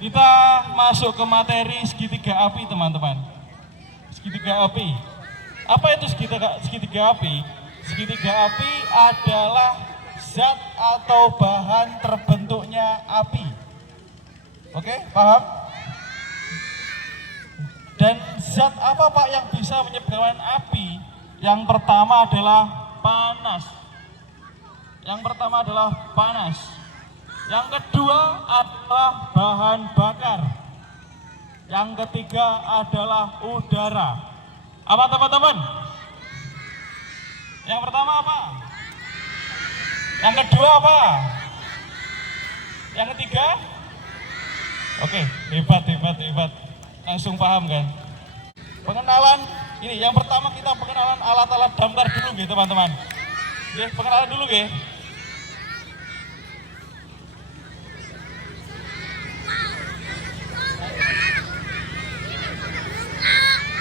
kita masuk ke materi segitiga api teman-teman. Segitiga api. Apa itu segitiga api? Segitiga api adalah zat atau bahan terbentuknya api. Oke, paham? Dan zat apa Pak yang bisa menyebabkan api? Yang pertama adalah panas. Yang pertama adalah panas. Yang kedua adalah bahan bakar. Yang ketiga adalah udara. Apa teman-teman? Yang pertama apa? Yang kedua apa? Yang ketiga? Oke, hebat. Langsung paham kan? Pengenalan ini yang pertama kita pengenalan alat-alat damkar dulu gitu teman-teman. Oke, pengenalan dulu ya.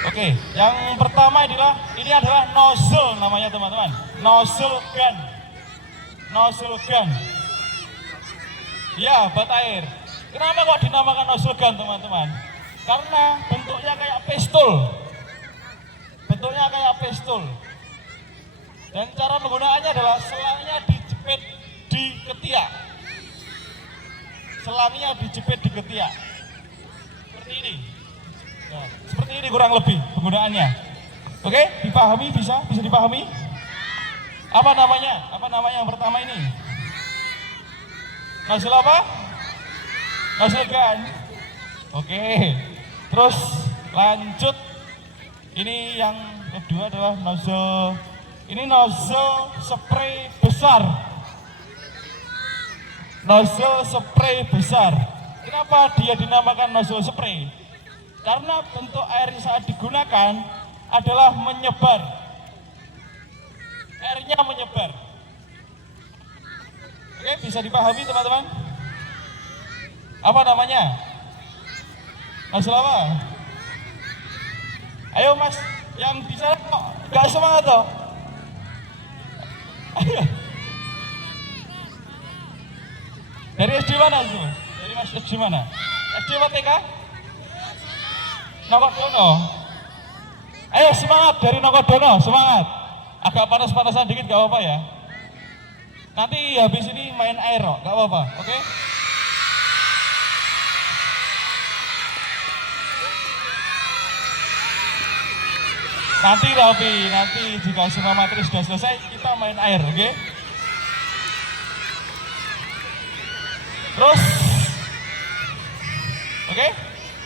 Oke, yang pertama ini adalah nozzle namanya teman-teman. Nozzle gun. Ya, bat air. Kenapa kok dinamakan nozzle gun teman-teman? Karena bentuknya kayak pistol. Dan cara penggunaannya adalah selangnya dijepit di ketiak. Seperti ini. Ya, seperti ini kurang lebih penggunaannya. Oke, dipahami bisa dipahami? Apa namanya yang pertama ini? Nozzle apa? Nozzle gun. Oke. Terus lanjut. Ini yang kedua adalah nozzle. Ini nozzle spray besar. Kenapa dia dinamakan nozzle spray? Karena bentuk air saat digunakan adalah menyebar. Airnya menyebar. Oke, bisa dipahami teman-teman? Apa namanya? Nozzle apa? Ayo mas, yang bisa kok gak semangat toh? Ayo. Dari SD mana itu? Dari mas SD mana? SD apa TK? Nokodono. Ayo semangat dari Nokodono, semangat. Agak panas-panasan dikit gak apa-apa ya. Nanti habis ini main air kok, gak apa-apa, oke? Nanti jika semua materi sudah selesai kita main air, oke? Terus, oke?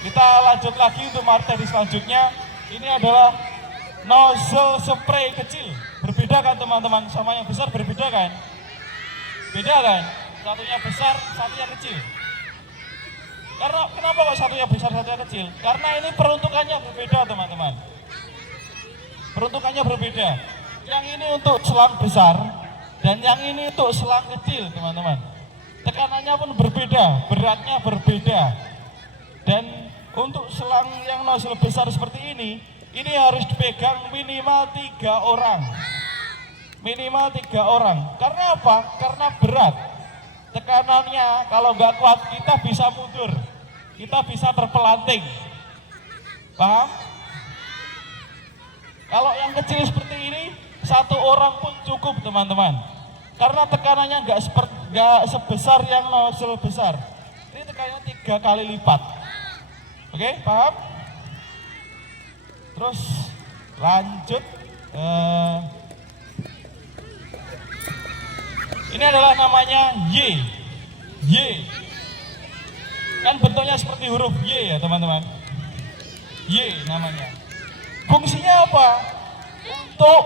Kita lanjut lagi untuk materi selanjutnya. Ini adalah nozzle spray kecil. Berbeda kan teman-teman? Sama yang besar berbeda kan? Beda kan? Satunya besar, satunya kecil. Kenapa kok satunya besar, satunya kecil? Karena ini peruntukannya berbeda teman-teman. Peruntukannya berbeda. Yang ini untuk selang besar dan yang ini untuk selang kecil teman-teman. Tekanannya pun berbeda, beratnya berbeda. Dan untuk selang yang nozzle besar seperti ini harus dipegang minimal 3 orang. Minimal 3 orang. Karena apa? Karena berat. Tekanannya kalau nggak kuat kita bisa mundur. Kita bisa terpelanting. Paham? Kalau yang kecil seperti ini 1 orang pun cukup teman-teman. Karena tekanannya nggak sebesar yang nozzle besar. Ini tekanannya 3 kali lipat. Oke, paham? Terus lanjut. Ini adalah namanya Y. Kan bentuknya seperti huruf Y ya teman-teman. Y namanya. Fungsinya apa? Untuk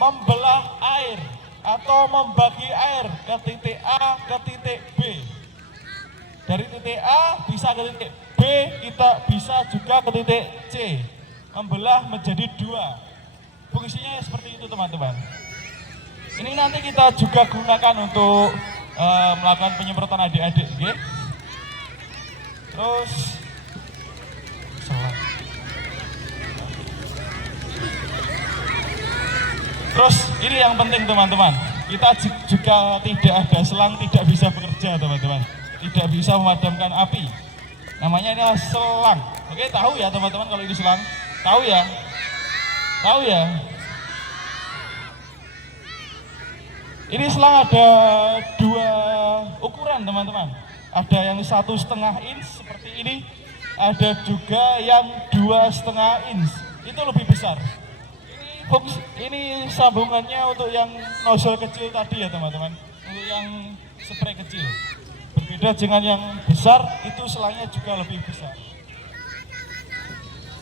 membelah air atau membagi air ke titik A ke titik B. Dari titik A bisa ke titik B, kita bisa juga ke titik C. Membelah menjadi 2. Fungsinya seperti itu teman-teman. Ini nanti kita juga gunakan untuk melakukan penyemprotan adik-adik, okay? Terus ini yang penting teman-teman. Kita juga tidak ada selang tidak bisa bekerja teman-teman. Tidak bisa memadamkan api. Namanya ini adalah selang. Oke, tahu ya teman-teman kalau ini selang? Tahu ya? Tahu ya? Ini selang ada dua ukuran teman-teman. Ada yang 1,5 inch seperti ini, ada juga yang 2,5 inch. Itu lebih besar. Ini sambungannya untuk yang nozzle kecil tadi ya teman-teman. Untuk yang spray kecil. Berbeda dengan yang besar, itu selangnya juga lebih besar.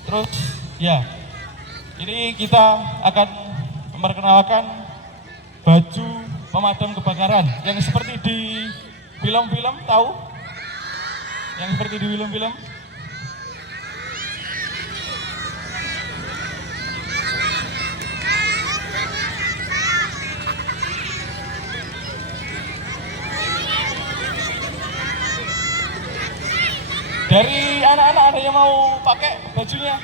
Terus ya, ini kita akan memperkenalkan baju pemadam kebakaran yang seperti di film-film, tahu? Yang seperti di film-film. Dari anak-anak ada yang mau pakai bajunya?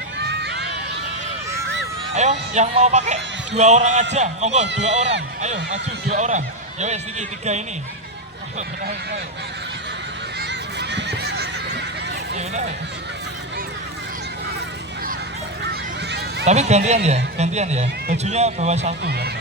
Ayo, yang mau pakai 2 orang aja, monggo 2 orang. Ayo, maju 2 orang. Ya wes, 3 ini. Tapi gantian ya. Bajunya bawa 1 warna.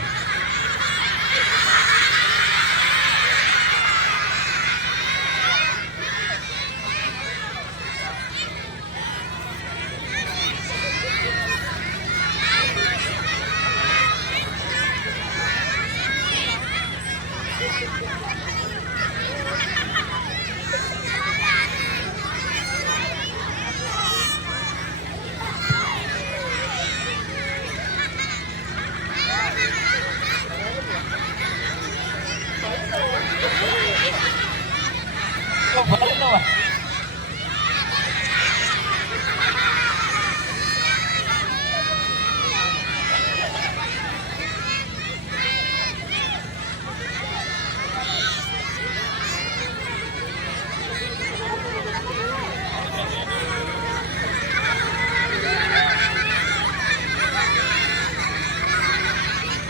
Balik loh, Pak.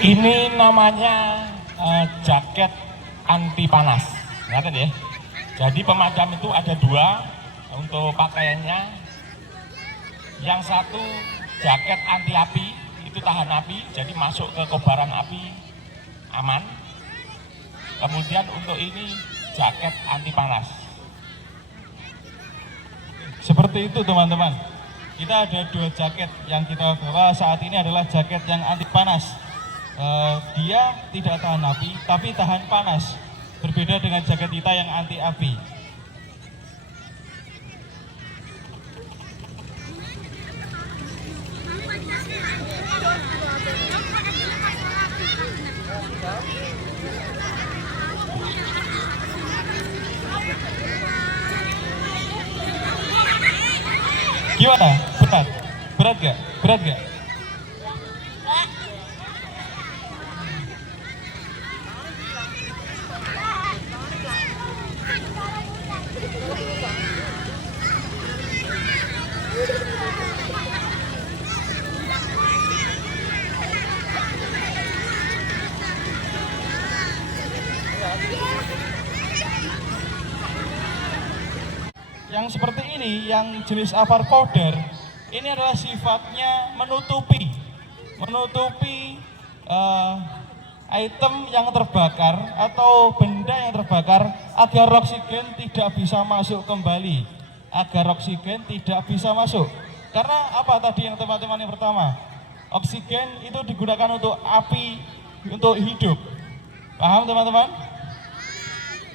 Ini namanya jaket anti panas, ngerti ya? Jadi pemadam itu ada 2 untuk pakaiannya. Yang satu jaket anti api, itu tahan api, jadi masuk ke kobaran api aman. Kemudian untuk ini jaket anti panas. Seperti itu teman-teman. Kita ada 2 jaket yang kita bawa saat ini adalah jaket yang anti panas. Dia tidak tahan api, tapi tahan panas. Berbeda dengan jaket kita yang anti api. Gimana? Berat? Berat gak? Berat gak? Yang seperti ini, yang jenis avar powder, ini adalah sifatnya menutupi item yang terbakar atau benda yang terbakar agar oksigen tidak bisa masuk kembali, Karena apa tadi yang teman-teman yang pertama? Oksigen itu digunakan untuk api, untuk hidup. Paham teman-teman?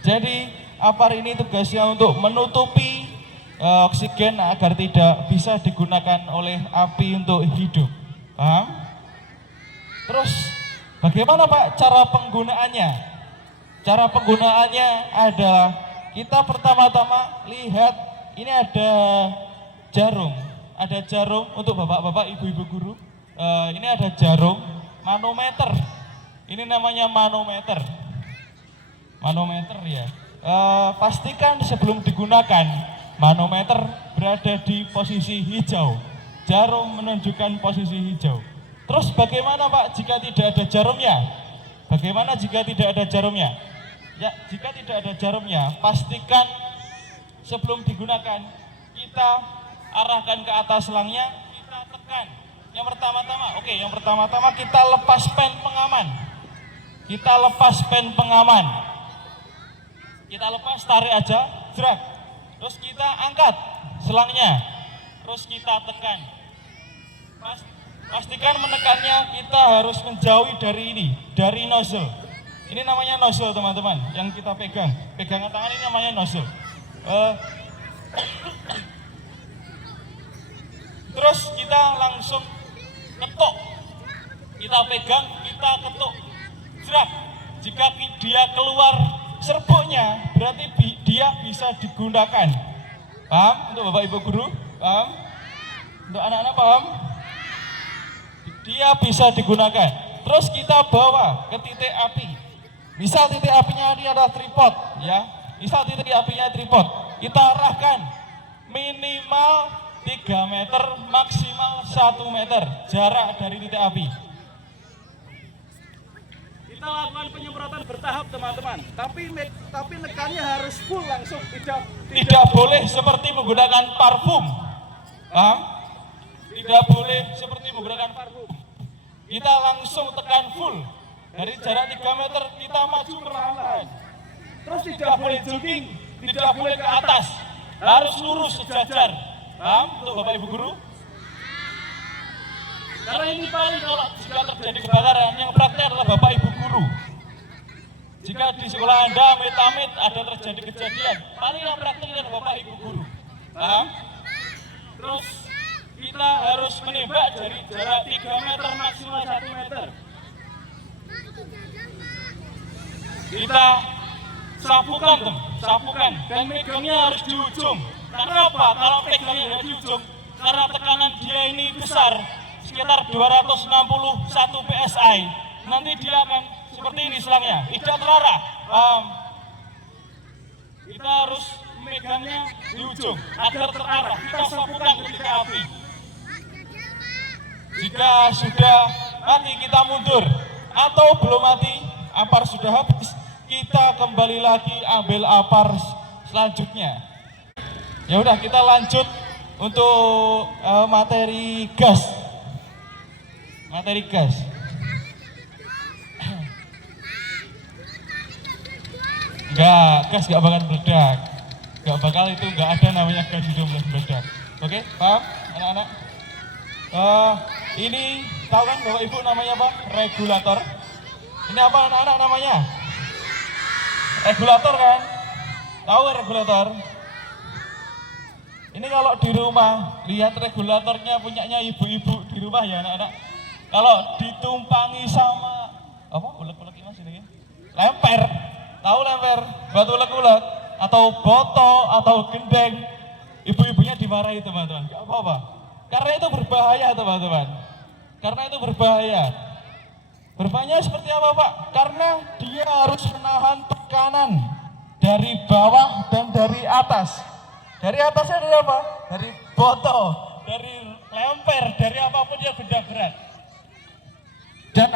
Jadi APAR ini tugasnya untuk menutupi oksigen agar tidak bisa digunakan oleh api untuk hidup. Paham? Terus bagaimana Pak cara penggunaannya? Cara penggunaannya adalah kita pertama-tama lihat ini ada jarum untuk bapak-bapak, ibu-ibu guru. Ini ada jarum manometer. Ini namanya manometer ya. Pastikan sebelum digunakan manometer berada di posisi hijau. Jarum menunjukkan posisi hijau. Terus bagaimana Pak jika tidak ada jarumnya? Ya, jika tidak ada jarumnya, pastikan sebelum digunakan kita arahkan ke atas selangnya, kita tekan. Yang pertama-tama kita lepas pen pengaman. Kita lepas pen pengaman. Kita lepas, tarik aja, jerak. Terus kita angkat selangnya. Terus kita tekan. Pastikan menekannya kita harus menjauhi dari ini, dari nozzle. Ini namanya nozzle teman-teman, yang kita pegang. Pegangan tangan ini namanya nozzle. Terus kita langsung ketuk. Kita pegang, kita ketuk. Jerak. Jika dia keluar serbuknya, berarti dia bisa digunakan. Paham? Untuk Bapak Ibu guru? Paham? Untuk anak-anak paham? Dia bisa digunakan. Terus kita bawa ke titik api. Misal titik apinya ini adalah tripod, ya. Misal titik apinya tripod. Kita arahkan minimal 3 meter, maksimal 1 meter jarak dari titik api. Kita lakukan penyemprotan bertahap teman-teman. Tapi nekannya harus full langsung, tidak boleh seperti menggunakan parfum. Paham? Tidak boleh seperti menggunakan parfum. Kita langsung tekan full. Dari jarak 3 meter kita maju perlahan-lahan. Terus tidak boleh jogging, tidak boleh ke atas. Harus lurus sejajar. Paham untuk Bapak Ibu guru? Karena ini paling kalau jika terjadi kebakaran, yang praktek adalah Bapak Ibu guru. Jika di sekolah Anda amit-amit ada terjadi kejadian, paling yang praktek adalah Bapak Ibu guru. Paham? Terus kita harus menembak dari jarak 3 meter, maksimal 1 meter. Kita sapukan, dan megangnya harus di ujung. Karena apa? Kalau pegangnya di ujung, karena tekanan dia ini besar, sekitar 261 PSI, nanti dia akan seperti ini selangnya, tidak terarah. Kita harus megangnya di ujung agar terarah. Kita sapukan ketika api. Jika sudah mati kita mundur, atau belum mati, ampar sudah habis, kita kembali lagi ambil ampar selanjutnya. Ya udah, kita lanjut untuk materi gas. Materi gas. Gas nggak bakal meledak. Nggak bakal, itu nggak ada namanya gas itu meledak. Oke, paham anak-anak? Ini tahu kan Bapak Ibu namanya apa? Regulator. Ini apa anak-anak namanya? Regulator kan? Tahu regulator? Ini kalau di rumah, lihat regulatornya punyanya ibu-ibu di rumah ya anak-anak. Kalau ditumpangi sama apa? Ulek-ulek ini mas ini. Lemper. Tahu lemper? Batu ulek-ulek atau botol atau gendeng. Ibu-ibunya dimarahi teman-teman. Enggak apa-apa. Karena itu berbahaya teman-teman. Karena itu berbahaya. Berbahaya seperti apa Pak? Karena dia harus menahan tekanan dari bawah dan dari atas. Dari atasnya dari apa? Dari botol, dari lemper, dari apapun yang benda berat. Dan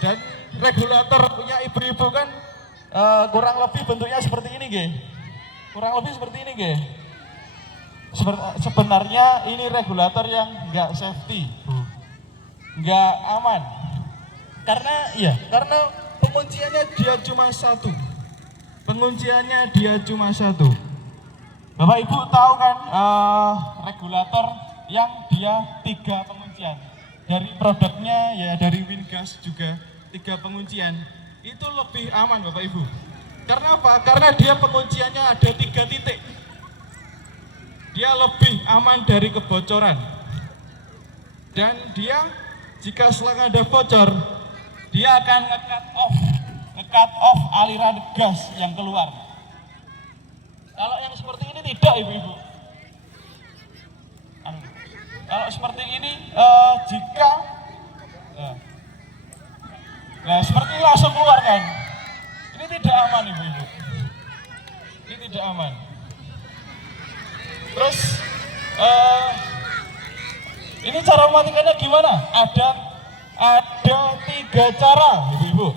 dan regulator punya ibu-ibu kan kurang lebih bentuknya seperti ini, Ge. Kurang lebih seperti ini, Ge. Sebenarnya ini regulator yang enggak safety, enggak aman. Karena pengunciannya dia cuma satu. Pengunciannya dia cuma satu. Bapak Ibu tahu kan regulator yang dia 3 penguncian. Dari produknya ya dari Wingas juga 3 penguncian. Itu lebih aman Bapak Ibu. Karena apa? Karena dia pengunciannya ada 3 titik. Dia lebih aman dari kebocoran. Dan dia jika selang ada bocor, dia akan nge-cut off aliran gas yang keluar. Kalau yang seperti ini tidak ibu-ibu. Kalau seperti ini jika seperti ini langsung keluar kan. Ini tidak aman ibu-ibu. Ini tidak aman. Terus ini cara mematikannya gimana? Ada 3 cara ibu-ibu.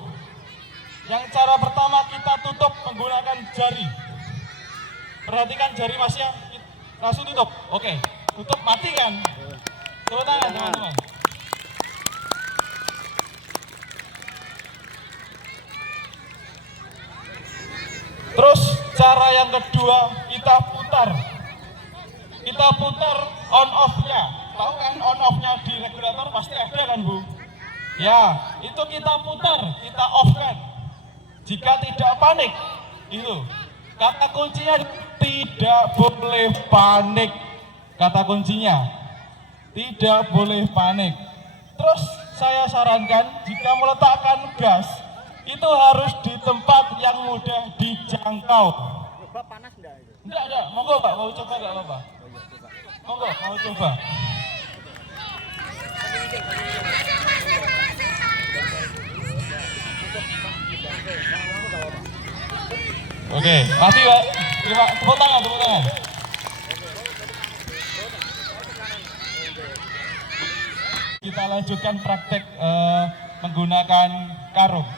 Yang cara pertama kita tutup menggunakan jari. Perhatikan jari masnya, Langsung tutup. Oke. Tutup mati kan? Tepuk tangan teman-teman. Terus cara yang kedua kita putar. Kita putar on off-nya. Tahu kan on off-nya di regulator pasti ada kan, Bu? Ya, itu kita putar, kita off-kan. Jika tidak panik, itu. Kata kuncinya tidak boleh panik. Kata kuncinya tidak boleh panik. Terus saya sarankan jika meletakkan gas itu harus di tempat yang mudah dijangkau. Coba panas enggak itu? Enggak. Monggo Pak, mau coba enggak apa-apa? Monggo, mau coba. Oke, masih Pak. Tepuk tangan. Kita lanjutkan praktek menggunakan karung.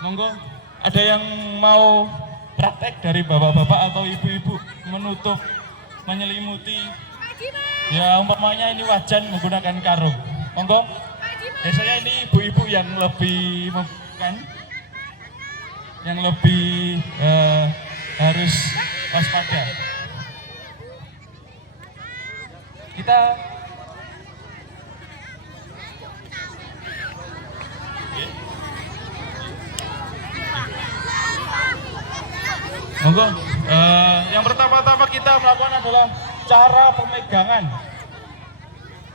Monggo, ada yang mau praktek dari bapak-bapak atau ibu-ibu menyelimuti, ya umpamanya ini wajan menggunakan karung. Monggo, biasanya ini ibu-ibu yang lebih harus waspada. Kita monggo, yang pertama-tama kita melakukan adalah cara pemegangan.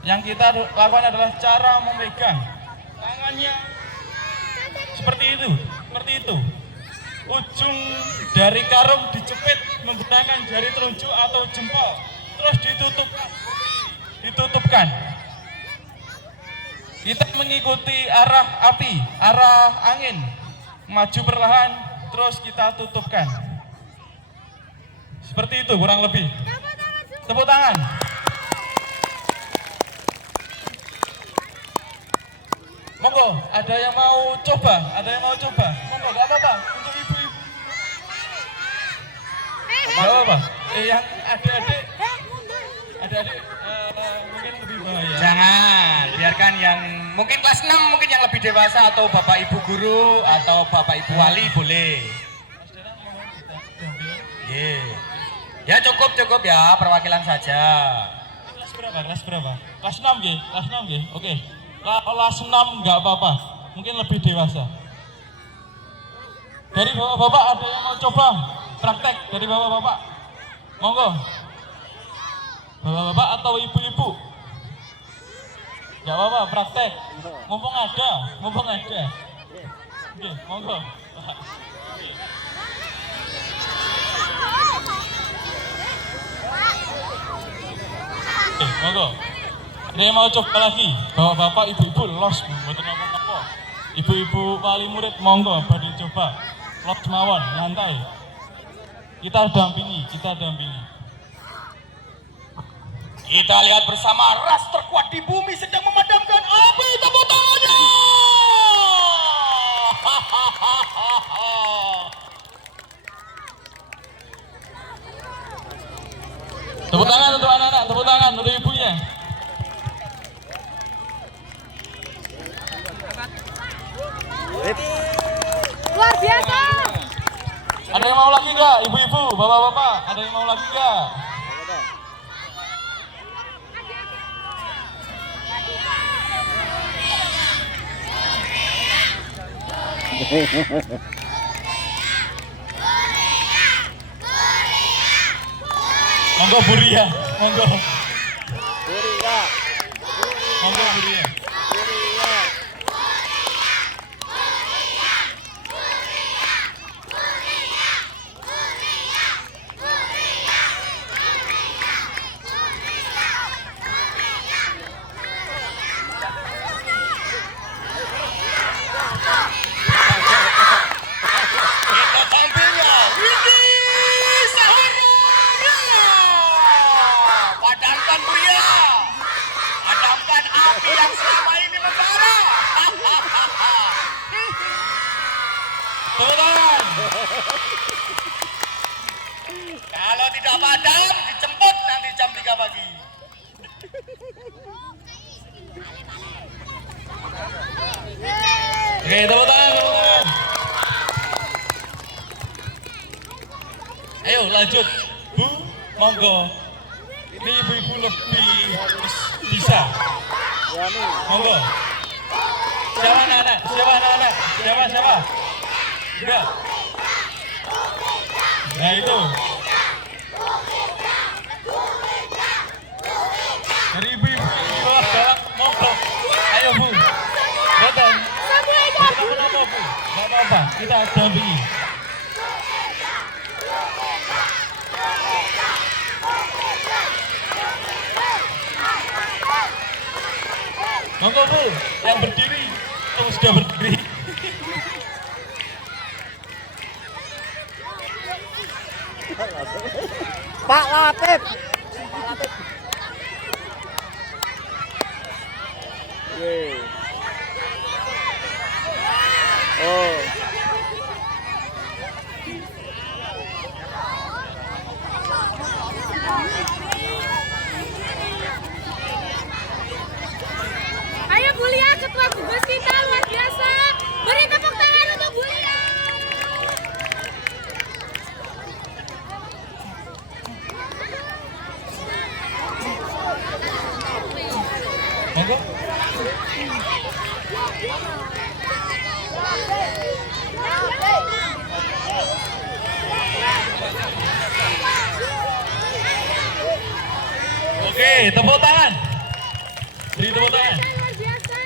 Yang kita lakukan adalah cara memegang tangannya seperti itu. Ujung dari karung dijepit menggunakan jari telunjuk atau jempol, terus ditutupkan. Kita mengikuti arah api, arah angin, maju perlahan, terus kita tutupkan. Seperti itu kurang lebih. Tepuk tangan. Monggo, ada yang mau coba? Monggo, nggak apa-apa. Untuk ibu-ibu. Nggak apa-apa. Yang adik-adik mungkin lebih bahaya. Jangan, biarkan yang mungkin kelas 6, mungkin yang lebih dewasa atau bapak ibu guru atau bapak ibu wali boleh. Ya cukup ya, perwakilan saja. Kelas berapa? Kelas 6 nggih. Oke. Kelas 6 nggak apa-apa. Mungkin lebih dewasa. Dari bapak-bapak ada yang mau coba praktek dari bapak-bapak? Monggo. Bapak-bapak atau ibu-ibu? Nggak apa-apa praktek. Mumpung ada. Oke, monggo. Monggo. Ada yang mau coba lagi? Bapak-bapak, ibu-ibu los, mboten apa-apa. Ibu-ibu wali murid monggo badhe coba. Los mawon, nyantai. Kita dampingi. Kita lihat bersama ras terkuat di bumi sedang memadamkan api. Tepuk tangannya. Tepuk tangan untuk anak-anak, tepuk tangan untuk ibunya. Luar biasa. Ada yang mau lagi nggak, ibu-ibu, bapak-bapak? Ada yang mau lagi nggak? Monggo Buria, monggo. Buria. Padamkan api yang Kalau tidak padam, dijemput nanti jam 3 pagi. Oke, tepuk tangan, tepuk tangan. Ayo lanjut, Bu, monggo. Ini ibu-ibu lebih bisa. Monggo. Siapa anak-anak? Siapa anak-anak? Siapa? Enggak. Nah itu. Dari ibu-ibu di bawah galak, monggo. Ayo Bu. Betul. Kenapa Bu? Gak apa-apa, kita dampingi. Monggo Bu, yang berdiri, yang sudah berdiri. Pak Latif. Oh. Ayo Bu Lia, ketua gugus kita luar biasa. Beri tepuk tangan untuk Bu Lia. Monggo. Oke, tepuk tangan. Beri tepuk tangan. Luar biasa.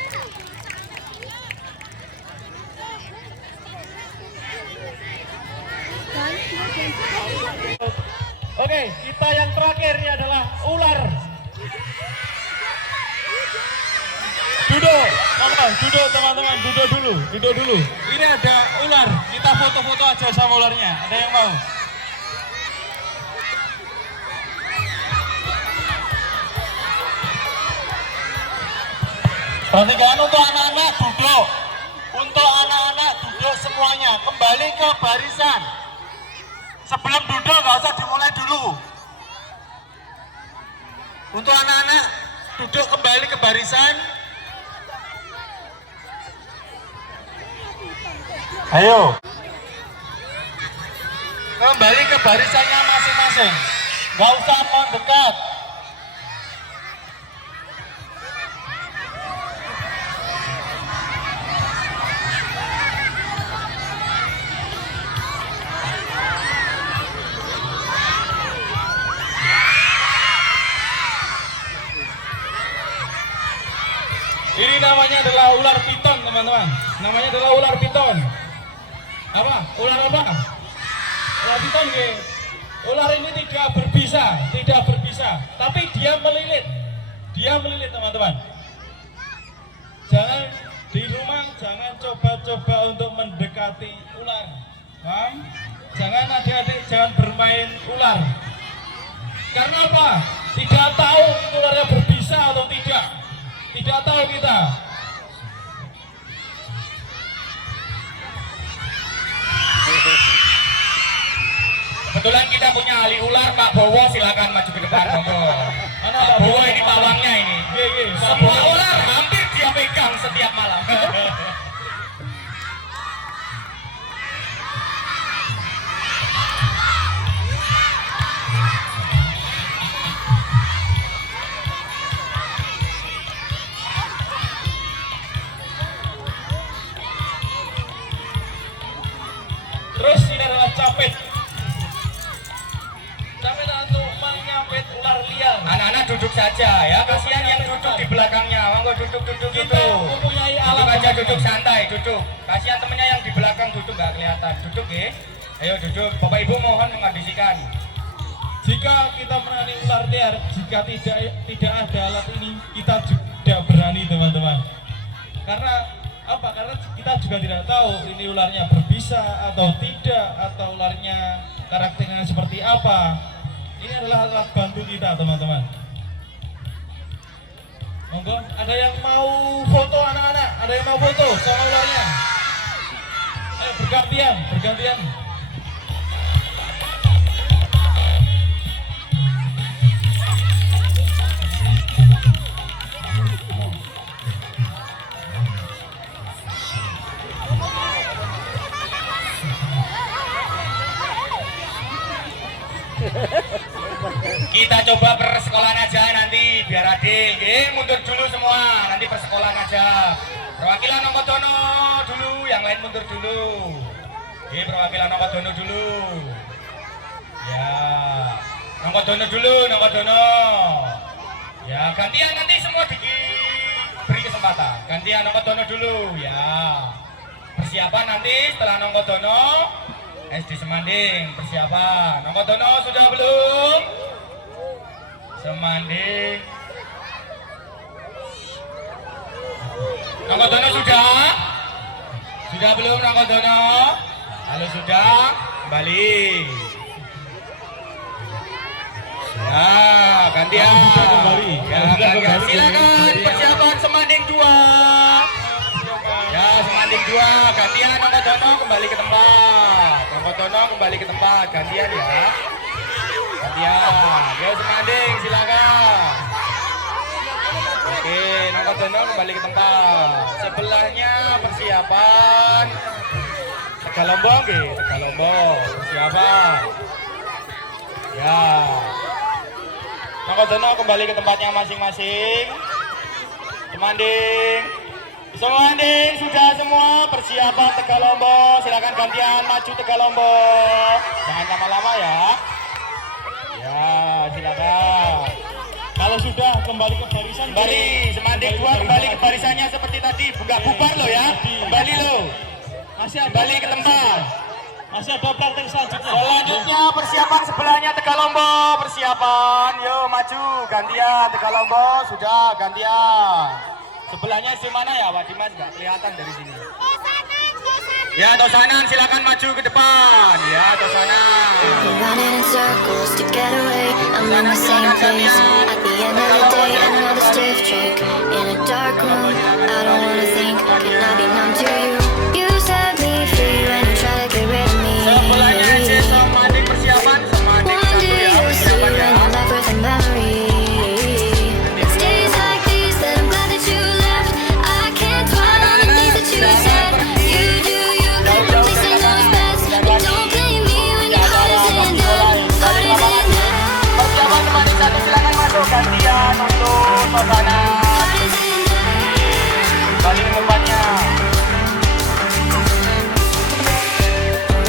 Oke, kita yang terakhir ini adalah ular. Duduk, duduk teman-teman, duduk dulu. Ini ada ular, kita foto-foto aja sama ularnya. Ada yang mau? Perhatikan untuk anak-anak duduk. Untuk anak-anak duduk semuanya, kembali ke barisan. Sebelum duduk nggak usah dimulai dulu. Untuk anak-anak duduk kembali ke barisan. Ayo. Kembali ke barisannya masing-masing. Nggak usah mendekat. Ini namanya adalah ular piton, teman-teman. Namanya adalah ular piton. Apa? Ular apa? Ular piton, ge. Ular ini tidak berbisa, tapi dia melilit. Teman-teman. Jangan di rumah, jangan coba-coba untuk mendekati ular. Paham? Jangan adik-adik, jangan bermain ular. Karena apa? Tidak tahu itu ularnya berbisa atau tidak. Tidak tahu kita. Kebetulan kita punya ahli ular, Pak Bowo, silakan maju ke depan, monggo. Pak Bowo ini pawangnya ini. Semua ular hampir dia pegang setiap malam. Terus ini adalah capit. Capit untuk menyapit ular liar. Anak-anak duduk saja ya, kasihan yang duduk di belakangnya. Monggo duduk Kita gitu. mempunyai Duduk alat. aja, duduk santai, duduk. Kasihan temennya yang di belakang duduk nggak kelihatan. Duduk ya. Ayo duduk. Bapak Ibu mohon menghabiskan. Jika kita menangani ular liar, jika tidak ada alat ini, kita tidak berani, teman-teman. Karena apa? Karena kita juga tidak tahu ini ularnya berbisa atau tidak, atau ularnya karakternya seperti apa. Ini adalah alat bantu kita, teman-teman. Monggo, ada yang mau foto anak-anak? Ada yang mau foto sama ularnya? Ayo bergantian. Kita coba persekolahan aja nanti biar adil. Mundur dulu semua, nanti persekolahan aja. Perwakilan Nongkodono dulu, yang lain mundur dulu. Perwakilan Nongkodono dulu. Ya, Nongkodono dulu, Nongkodono. Ya, gantian nanti semua beri kesempatan. Gantian Nongkodono dulu, ya. Persiapan nanti setelah Nongkodono, SD Semanding, persiapan. Nongkodono sudah belum? Semanding. Nongkodono sudah? Sudah belum Nongkodono? Kalau sudah, kembali. Ya, gantian. Ya, gantian. Silakan persiapan Semanding 2. Ya, Semanding 2, gantian Nongkodono kembali ke tempat. Nongkodono kembali ke tempat, gantian ya. Gantian. Ya, Semanding silakan. Oke, Nongkodono kembali ke tempat. Sebelahnya persiapan Tegalombong, Tegalombong. Persiapan. Ya. Nongkodono kembali ke tempatnya masing-masing. Semanding. Semanding sudah semua persiapan Tegalombong. Silakan gantian maju Tegalombong. Jangan lama-lama ya. Ya, silakan. Kalau sudah kembali ke barisan. Kembali, Semanding 2 kembali ke barisannya seperti tadi. Bukan bubar loh ya. Kembali loh. Masih ada Kembali ke tempat. Masih ada praktek selanjutnya. Selanjutnya persiapan sebelahnya Tegalombong. Persiapan, yuk maju. Gantian Tegalombong sudah gantian. Sebelahnya di mana ya Pak Dimas? Nggak kelihatan dari sini. Ya Tosanan silakan maju ke depan. Ya Tosanan. Running in circles to get away. I'm in the same place. At the end of the day, another stiff trick in a dark room. I don't wanna think. Can I be numb to you? You set me free when you try to get rid of me. Sebelahnya aja Semanding persiapan. Semanding One satu day ya you'll see when persiapannya. you're left with a memory. It's days like these that I'm glad that you left. I can't dwell on the things that you said. You do you keep on placing those bets. But don't blame me when your heart is in debt. Heart is in debt. Persiapan Semanding satu silakan masuk gantian untuk Tosanan. Heart is in debt. Balik ke tempatnya.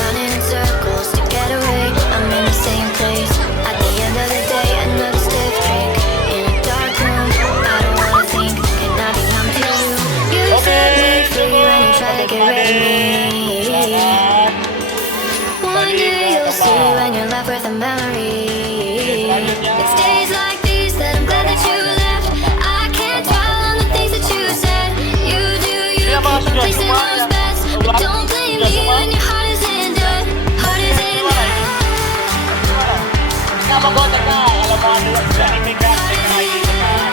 Running in circles to get away. I'm in the same place. At the end of the day, another stiff drink in a dark room. I don't wanna think. Can I be numb to you? You set me free when you try to get rid of me. One day you'll see when you're left with a memory. It's days like these that I'm glad that you left. I can't dwell on the things that you said. You do you keep on placing those bets. But don't blame me when your heart is in debt. Heart is in debt. Kita mau go TK, kalau mau ada yang berani pegang TK lagi tekan.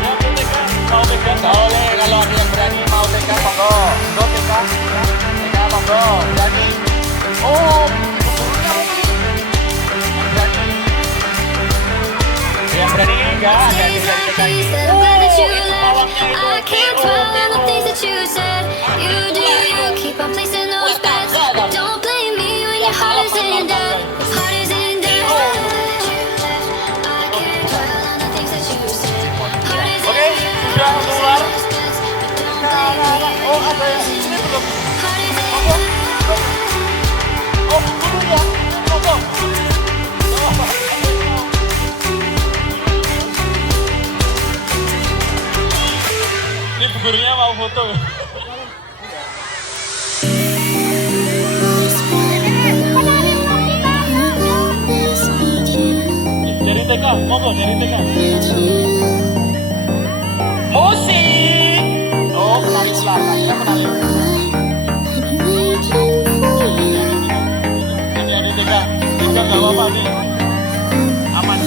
Yang penting kan mau pegang. Boleh kalau ada yang berani mau TK monggo. Go TK, TK monggo. Berani. Oh, gurunya mungkin. Yang berani enggak ada yang Days dari like TK. these that I'm glad that you itu left. bawahnya itu. I can't dwell on the things that you said. You do you keep on placing those bets. But don't blame me when your heart is in debt. Heart is in debt. I can't dwell on the things that you said. Heart is Oke, in debt. sudah keluar. Oh, ada yang ini belum. heart is in debt. Oh, gurunya. Monggo. Ini bu gurunya mau foto. Dari TK, monggo dari TK. Musik. Oh, penari ular. Kita penari ular. Ini dari TK. Juga nggak apa-apa nih. Aman.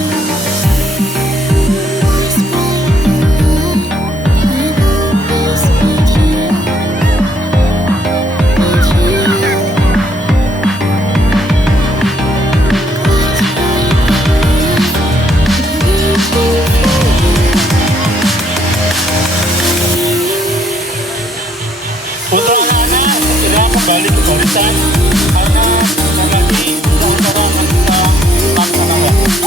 Untuk anak-anak segera kembali ke barisan karena sebentar lagi kita akan bisa melaksanakan.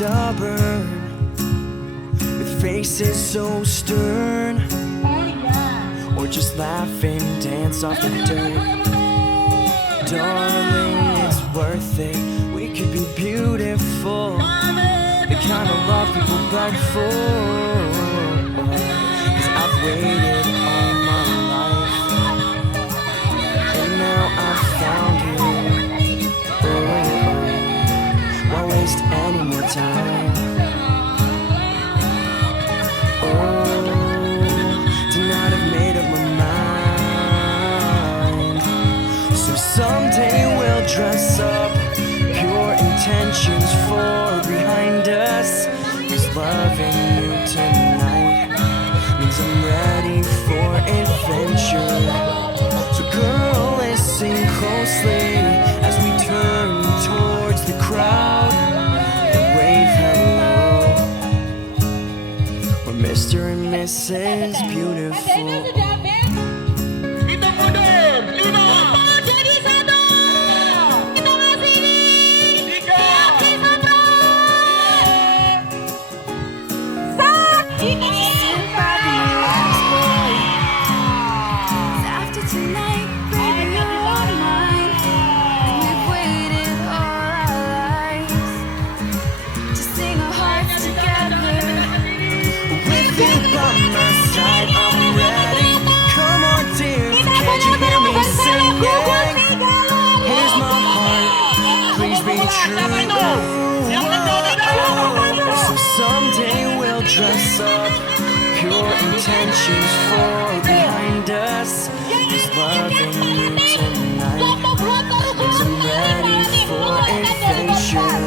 stubborn, with faces so stern, or just laugh and dance off the dirt. Darling, it's worth it. We could be beautiful, the kind of love people beg for. 'Cause I've waited all my life, and now I've found you. Why waste any more time? Tonight I've made up my mind. So someday we'll dress up, pure intentions for behind us. 'Cause loving you tonight means I'm ready for adventure. So girl, listen closely as we turn towards the crowd and wave hello. We're Mr. and Mrs. Beautiful. Kita mundur 5, Jadi satu. Kita masih di 3, After tonight, baby, you're mine. And we've waited all our lives to sing our hearts together. With you by my side, I'm ready. Come on, dear, can't you hear me singing? Here's my heart, please be true. So someday we'll dress up, pure intentions for behind us. 'Cause loving you tonight means I'm ready for adventure.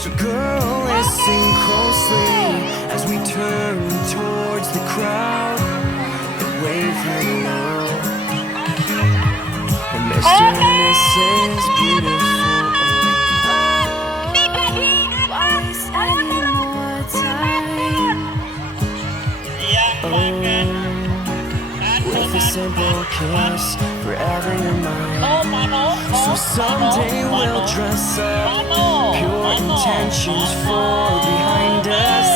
So girl, listen closely as we turn towards the crowd and wave hello. And Mr. and Mrs. Beautiful. Why waste any more time? With a simple kiss, forever you're mine. So someday we'll dress up, pure intentions for behind us.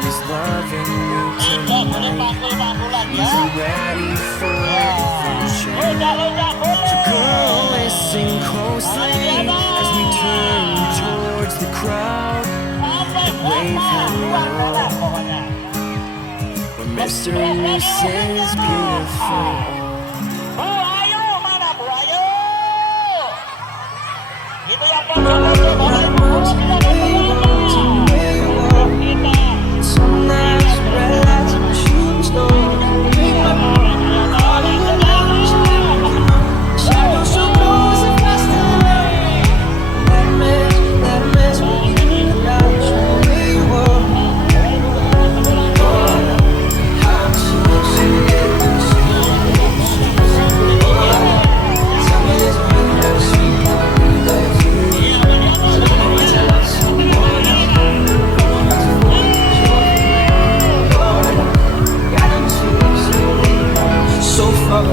'Cause loving you tonight means I'm ready for adventure. So girl, listen closely as we turn towards the crowd and wave hello. We're Mr. and Mrs. Beautiful. Bu Ayu mana Bu Ayu? Itu yang paling So far